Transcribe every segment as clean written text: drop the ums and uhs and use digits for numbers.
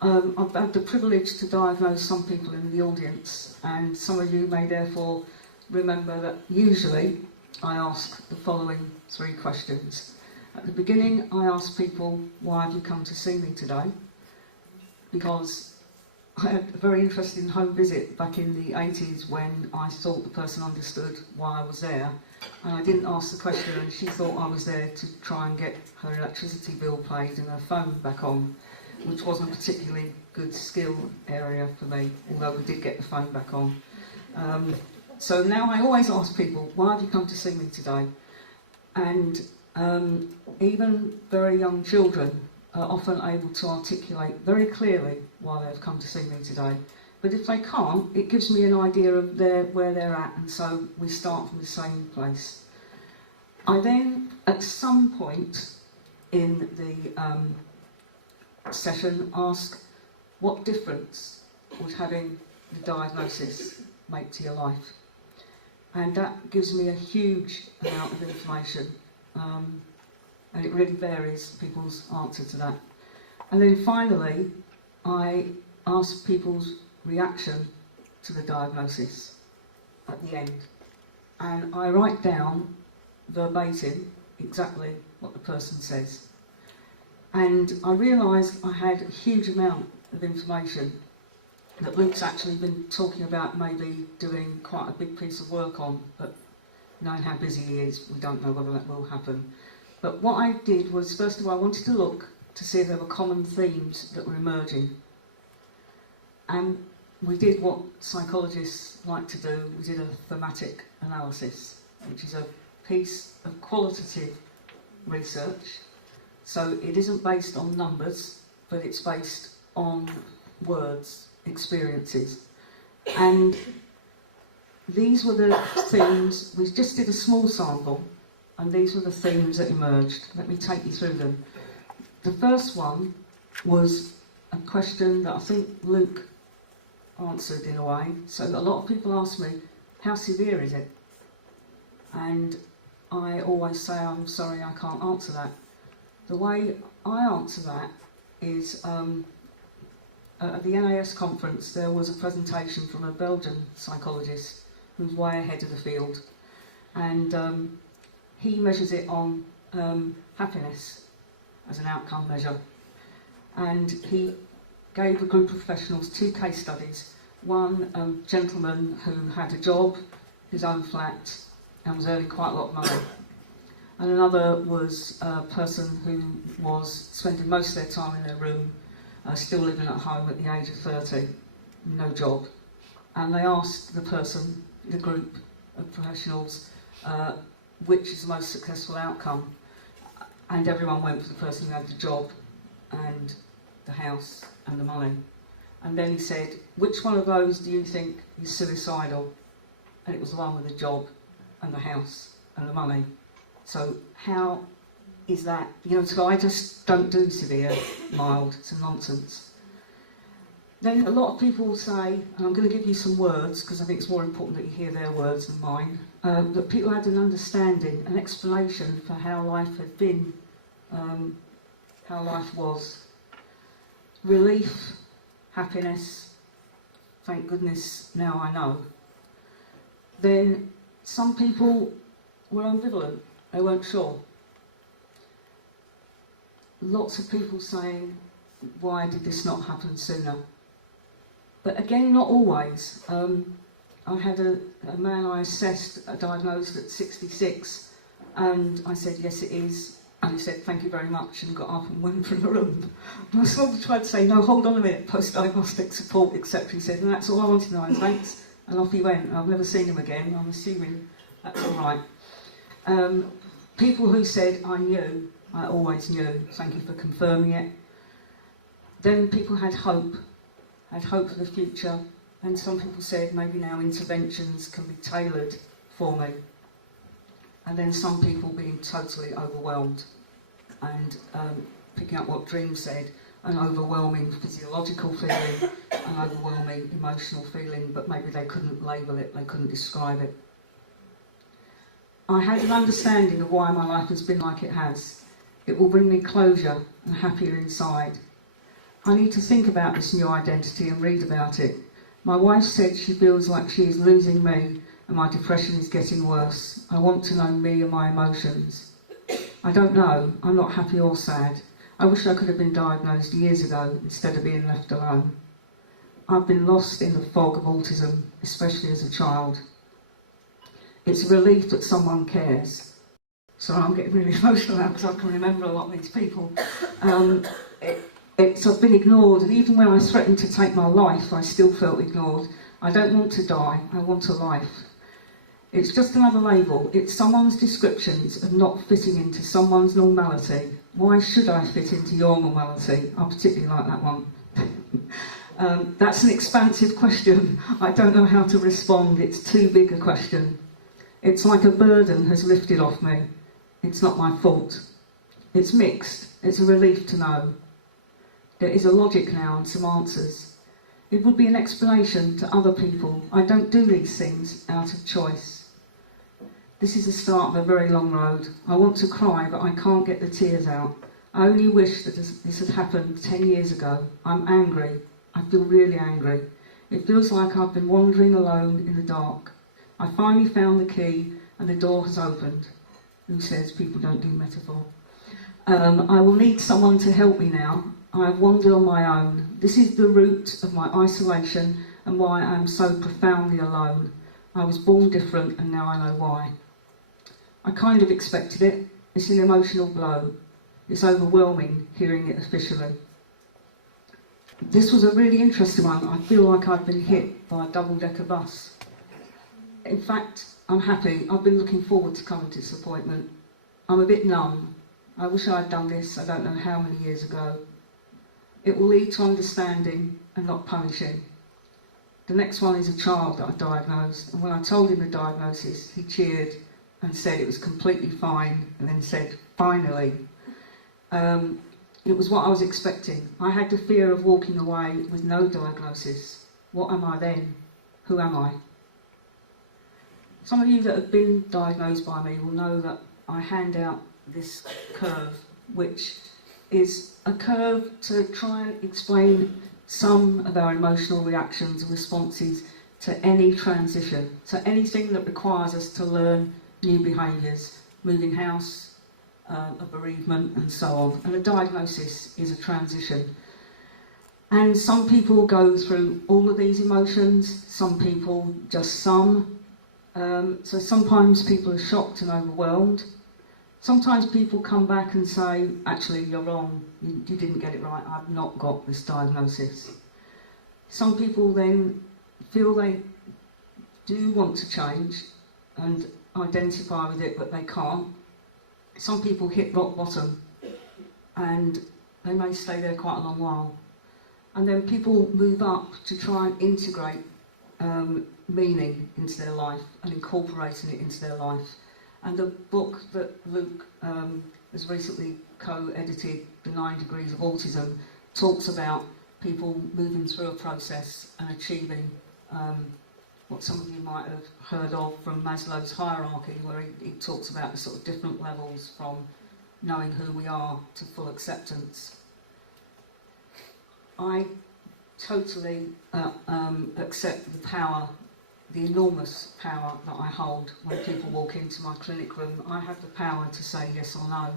I've had the privilege to diagnose some people in the audience, and some of you may therefore remember that usually I ask the following 3 questions. At the beginning, I ask people, why have you come to see me today? Because I had a very interesting home visit back in the 80s when I thought the person understood why I was there, and I didn't ask the question, and she thought I was there to try and get her electricity bill paid and her phone back on, which wasn't a particularly good skill area for me, although we did get the phone back on. So now I always ask people, why have you come to see me today? And even very young children are often able to articulate very clearly why they've come to see me today. But if they can't, it gives me an idea of where they're at, and so we start from the same place. I then, at some point in the session, ask, what difference would having the diagnosis make to your life? And that gives me a huge amount of information, and it really varies people's answer to that. And then finally, I ask people's reaction to the diagnosis at the end, and I write down verbatim exactly what the person says. And I realised I had a huge amount of information that Luke's actually been talking about maybe doing quite a big piece of work on, but knowing how busy he is, we don't know whether that will happen. But what I did was, first of all, I wanted to look to see if there were common themes that were emerging. And we did what psychologists like to do, we did a thematic analysis, which is a piece of qualitative research. So it isn't based on numbers, but it's based on words, experiences. And these were the themes. We just did a small sample, and these were the themes that emerged. Let me take you through them. The first one was a question that I think Luke answered in a way. So a lot of people ask me, how severe is it? And I always say, I'm sorry, I can't answer that. The way I answer that is, at the NAS conference there was a presentation from a Belgian psychologist who's way ahead of the field, and he measures it on happiness as an outcome measure. And he gave a group of professionals 2 case studies. One, a gentleman who had a job, his own flat, and was earning quite a lot of money. And another was a person who was spending most of their time in their room, still living at home at the age of 30, no job. And they asked the person, the group of professionals, which is the most successful outcome. And everyone went for the person who had the job and the house and the money. And then he said, which one of those do you think is suicidal? And it was the one with the job and the house and the money. So how is that? You know, so I just don't do severe, mild, it's a nonsense. Then a lot of people say, and I'm going to give you some words because I think it's more important that you hear their words than mine, that people had an understanding, an explanation for how life had been, how life was. Relief, happiness, thank goodness now I know. Then some people were ambivalent, they weren't sure. Lots of people saying, why did this not happen sooner? But again, not always. I had a man I assessed, diagnosed at 66, and I said, yes it is. And he said, thank you very much, and got up and went from the room. And I sort of tried to say, no, hold on a minute, post-diagnostic support, etc. He said, and that's all I wanted to know, thanks. And off he went, and I've never seen him again. I'm assuming that's all right. People who said, I knew, I always knew, thank you for confirming it. Then people had hope for the future, and some people said, maybe now interventions can be tailored for me. And then some people being totally overwhelmed and picking up what Dream said, an overwhelming physiological feeling, an overwhelming emotional feeling, but maybe they couldn't label it, they couldn't describe it. I had an understanding of why my life has been like it has. It will bring me closure and happier inside. I need to think about this new identity and read about it. My wife said she feels like she is losing me and my depression is getting worse. I want to know me and my emotions. I don't know. I'm not happy or sad. I wish I could have been diagnosed years ago instead of being left alone. I've been lost in the fog of autism, especially as a child. It's a relief that someone cares. So I'm getting really emotional now because I can remember a lot of these people. I've been ignored, and even when I threatened to take my life, I still felt ignored. I don't want to die, I want a life. It's just another label. It's someone's descriptions of not fitting into someone's normality. Why should I fit into your normality? I particularly like that one. That's an expansive question. I don't know how to respond. It's too big a question. It's like a burden has lifted off me. It's not my fault. It's mixed. It's a relief to know. There is a logic now and some answers. It would be an explanation to other people. I don't do these things out of choice. This is the start of a very long road. I want to cry, but I can't get the tears out. I only wish that this had happened 10 years ago. I'm angry. I feel really angry. It feels like I've been wandering alone in the dark. I finally found the key and the door has opened. Who says people don't do metaphor? I will need someone to help me now. I have wandered on my own. This is the root of my isolation and why I am so profoundly alone. I was born different and now I know why. I kind of expected it. It's an emotional blow. It's overwhelming hearing it officially. This was a really interesting one. I feel like I've been hit by a double-decker bus. In fact, I'm happy. I've been looking forward to coming to this appointment. I'm a bit numb. I wish I had done this, I don't know how many years ago. It will lead to understanding and not punishing. The next one is a child that I diagnosed, and when I told him the diagnosis, he cheered and said it was completely fine, and then said, finally. It was what I was expecting. I had the fear of walking away with no diagnosis. What am I then? Who am I? Some of you that have been diagnosed by me will know that I hand out this curve, which is a curve to try and explain some of our emotional reactions and responses to any transition, to anything that requires us to learn new behaviours, moving house, a bereavement and so on. And a diagnosis is a transition. And some people go through all of these emotions, some people just some. So sometimes people are shocked and overwhelmed. Sometimes people come back and say, actually, you're wrong, you didn't get it right, I've not got this diagnosis. Some people then feel they do want to change and identify with it, but they can't. Some people hit rock bottom and they may stay there quite a long while. And then people move up to try and integrate meaning into their life and incorporating it into their life. And the book that Luke has recently co-edited, The 9 Degrees of Autism, talks about people moving through a process and achieving what some of you might have heard of from Maslow's hierarchy, where he talks about the sort of different levels from knowing who we are to full acceptance. I totally accept the power, the enormous power that I hold when people walk into my clinic room. I have the power to say yes or no.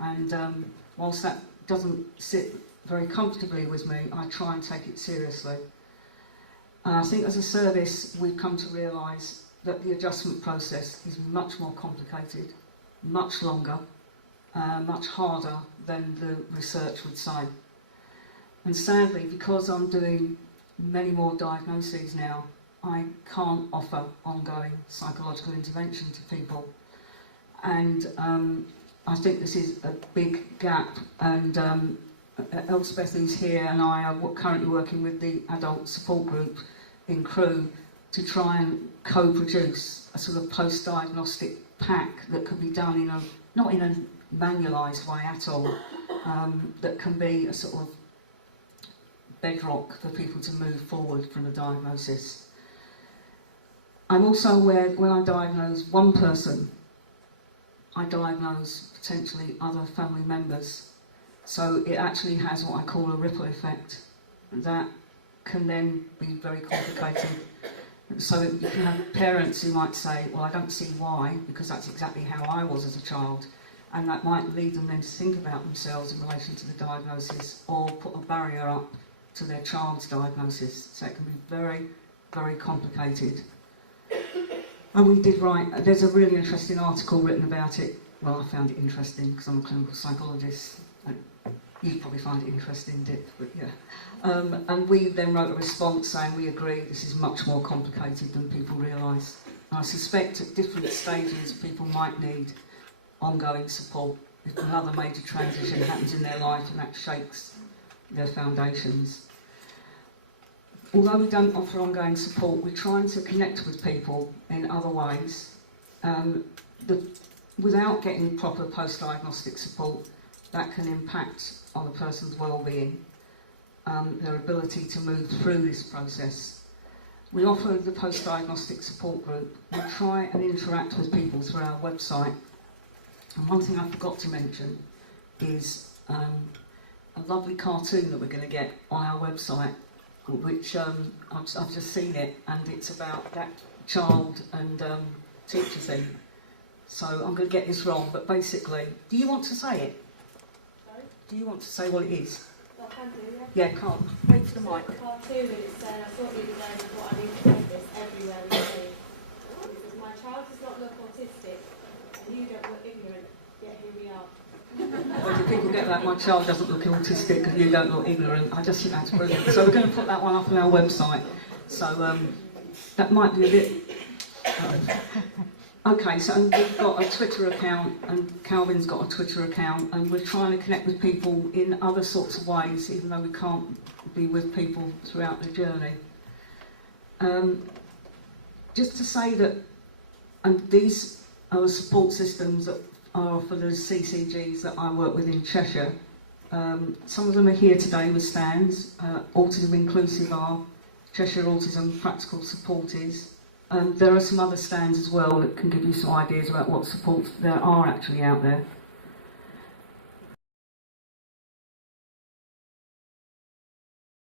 And whilst that doesn't sit very comfortably with me, I try and take it seriously. I think as a service, we've come to realise that the adjustment process is much more complicated, much longer, much harder than the research would say. And sadly, because I'm doing many more diagnoses now, I can't offer ongoing psychological intervention to people. And I think this is a big gap, and Elspeth, who's here, and I are currently working with the adult support group in Crewe to try and co-produce a sort of post-diagnostic pack that can be done in a, not in a manualised way at all, that can be a sort of bedrock for people to move forward from the diagnosis. I'm also aware that when I diagnose one person, I diagnose potentially other family members. So it actually has what I call a ripple effect that can then be very complicated. So you can have parents who might say, well, I don't see why, because that's exactly how I was as a child, and that might lead them then to think about themselves in relation to the diagnosis, or put a barrier up to their child's diagnosis. So it can be very, very complicated. And we did write, there's a really interesting article written about it. Well, I found it interesting because I'm a clinical psychologist. You'd probably find it interesting, Dick, but yeah. And we then wrote a response saying we agree this is much more complicated than people realise. I suspect at different stages people might need ongoing support if another major transition happens in their life and that shakes their foundations. Although we don't offer ongoing support, we're trying to connect with people in other ways. Without getting proper post-diagnostic support, that can impact on a person's well-being, their ability to move through this process. We offer the post-diagnostic support group. We try and interact with people through our website. And one thing I forgot to mention is a lovely cartoon that we're going to get on our website, which I've just seen it, and it's about that child and teacher thing. So I'm going to get this wrong, but basically, do you want to say it? Sorry? Do you want to say what it is? Well, I can do, yeah. Yeah, can't. Wait for the mic. The cartoon, and it's saying, I thought the other day, I thought I need to take this everywhere we go. It says, my child does not look autistic, and you don't look ignorant, yet here we are. Where do people get that? My child doesn't look autistic and you don't look ignorant. I just think that's brilliant. So we're going to put that one up on our website. So that might be a bit... Okay, so we've got a Twitter account, and Calvin's got a Twitter account, and we're trying to connect with people in other sorts of ways, even though we can't be with people throughout the journey. Just to say that, and these are the support systems that are for the CCGs that I work with in Cheshire. Some of them are here today with stands. Autism Inclusive are, Cheshire Autism Practical Support is. There are some other stands as well that can give you some ideas about what supports there are actually out there.